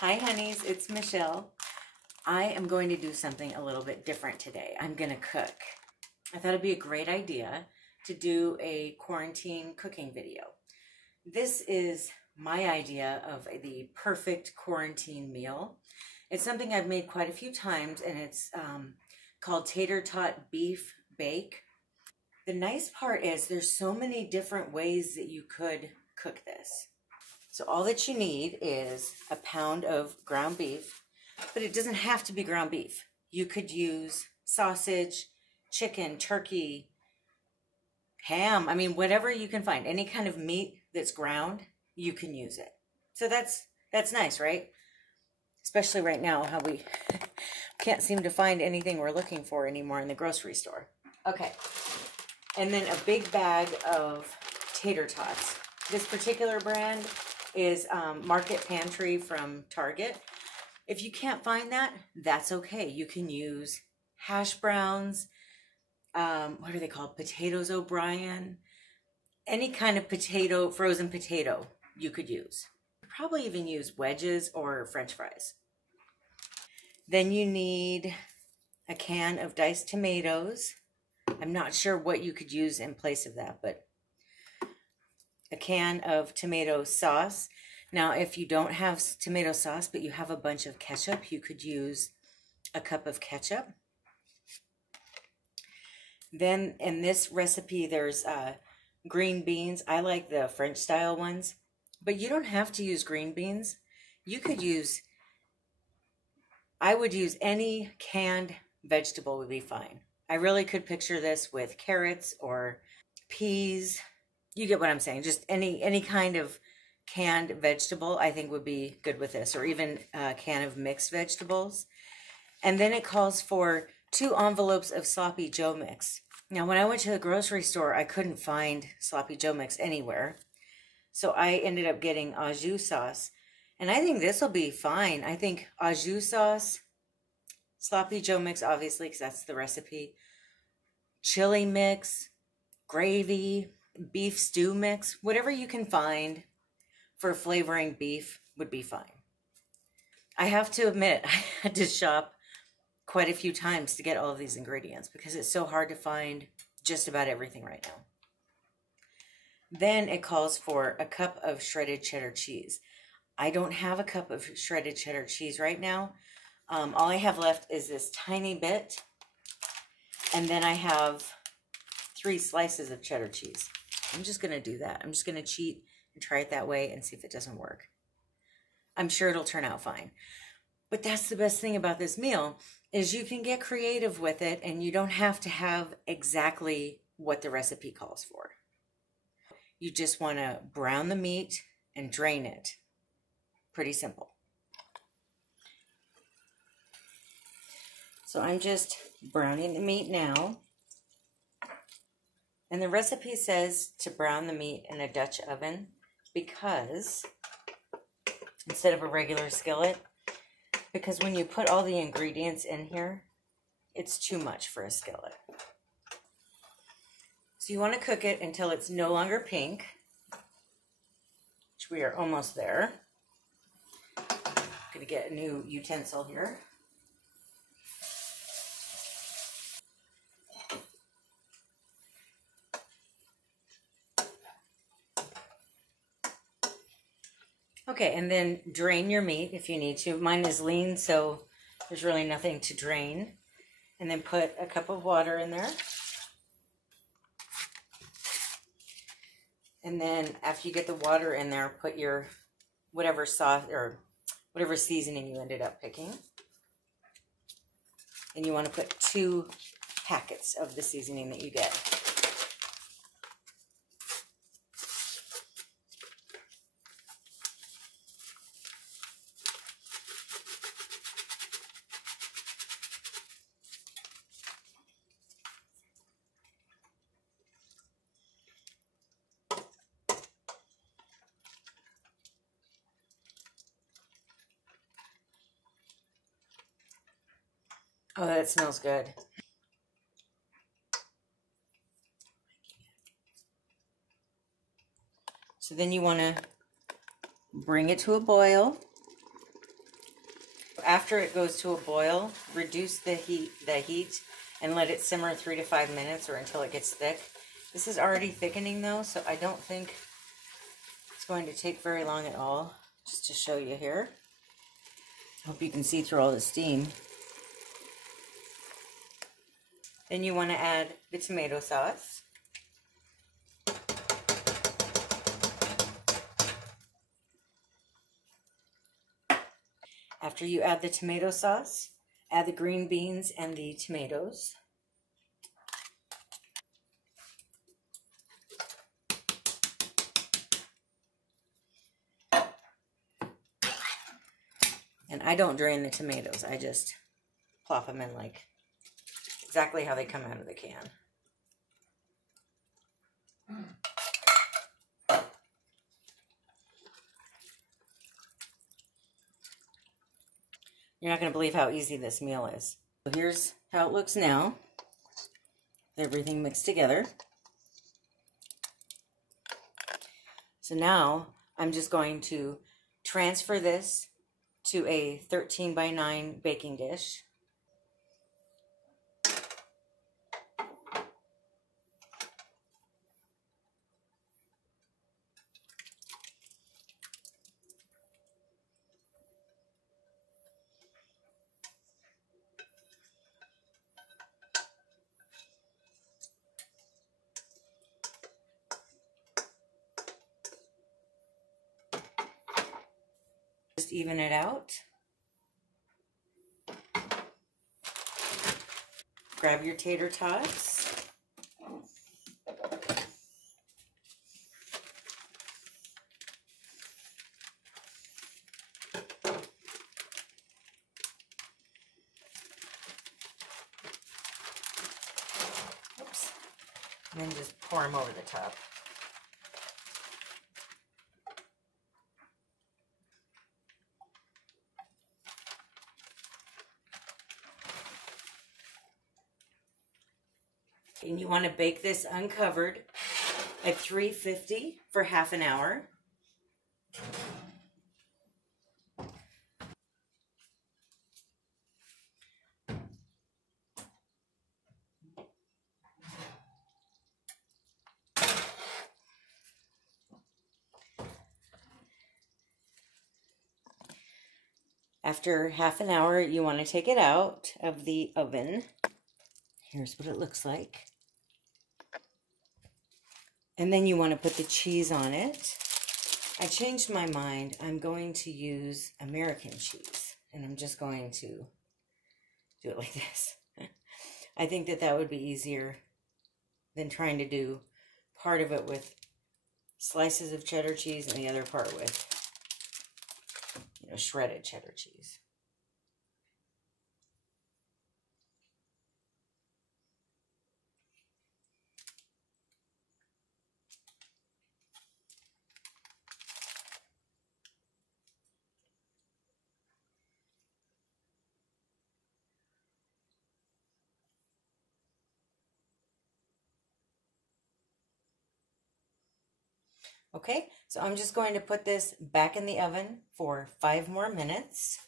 Hi honeys, it's Michelle. I am going to do something a little bit different today. I'm going to cook. I thought it'd be a great idea to do a quarantine cooking video. This is my idea of the perfect quarantine meal. It's something I've made quite a few times, and it's called Tater Tot Beef Bake. The nice part is there's so many different ways that you could cook this. So all that you need is a pound of ground beef, but it doesn't have to be ground beef. You could use sausage, chicken, turkey, ham. I mean, whatever you can find. Any kind of meat that's ground, you can use it. So that's nice, right? Especially right now, how we can't seem to find anything we're looking for anymore in the grocery store. Okay. And then a big bag of tater tots. This particular brand is Market Pantry from Target. If you can't find that, that's okay. You can use hash browns, what are they called? Potatoes O'Brien. Any kind of potato, frozen potato you could use. Probably even use wedges or French fries. Then you need a can of diced tomatoes. I'm not sure what you could use in place of that, but a can of tomato sauce. Now, if you don't have tomato sauce, but you have a bunch of ketchup, you could use a cup of ketchup. Then in this recipe, there's green beans. I like the French style ones, but you don't have to use green beans. You could use, I would use any canned vegetable would be fine. I really could picture this with carrots or peas. You get what I'm saying. Just any kind of canned vegetable I think would be good with this, or even a can of mixed vegetables. And then it calls for 2 envelopes of Sloppy Joe mix. Now, when I went to the grocery store, I couldn't find Sloppy Joe mix anywhere. So I ended up getting Au Jus sauce. And I think this will be fine. I think Au Jus sauce, Sloppy Joe mix, obviously, because that's the recipe, chili mix, gravy, beef stew mix, whatever you can find for flavoring beef would be fine. I have to admit, I had to shop quite a few times to get all of these ingredients because it's so hard to find just about everything right now. Then it calls for a cup of shredded cheddar cheese. I don't have a cup of shredded cheddar cheese right now. All I have left is this tiny bit, and then I have 3 slices of cheddar cheese. I'm just going to do that. I'm just going to cheat and try it that way and see if it doesn't work. I'm sure it'll turn out fine. But that's the best thing about this meal is you can get creative with it and you don't have to have exactly what the recipe calls for. You just want to brown the meat and drain it. Pretty simple. So I'm just browning the meat now. And the recipe says to brown the meat in a Dutch oven because, instead of a regular skillet, because when you put all the ingredients in here, it's too much for a skillet. So you want to cook it until it's no longer pink, which we are almost there. I'm going to get a new utensil here. Okay, and then drain your meat if you need to. Mine is lean, so there's really nothing to drain. And then put a cup of water in there. And then after you get the water in there, put your whatever sauce or whatever seasoning you ended up picking. And you want to put 2 packets of the seasoning that you get. Oh, that smells good. So then you want to bring it to a boil. After it goes to a boil, reduce the heat and let it simmer 3 to 5 minutes or until it gets thick. This is already thickening though, so I don't think it's going to take very long at all. Just to show you here. Hope you can see through all the steam. Then you want to add the tomato sauce. After you add the tomato sauce, add the green beans and the tomatoes. And I don't drain the tomatoes, I just plop them in like exactly how they come out of the can. You're not going to believe how easy this meal is. So here's how it looks now. Everything mixed together. So now I'm just going to transfer this to a 13 by 9 baking dish. Just even it out. Grab your tater tots. Oops. And then just pour them over the top. And you want to bake this uncovered at 350 for half an hour. After half an hour, you want to take it out of the oven. Here's what it looks like. And then you want to put the cheese on it. I changed my mind. I'm going to use American cheese. And I'm just going to do it like this. I think that that would be easier than trying to do part of it with slices of cheddar cheese and the other part with, you know, shredded cheddar cheese. Okay, so I'm just going to put this back in the oven for 5 more minutes.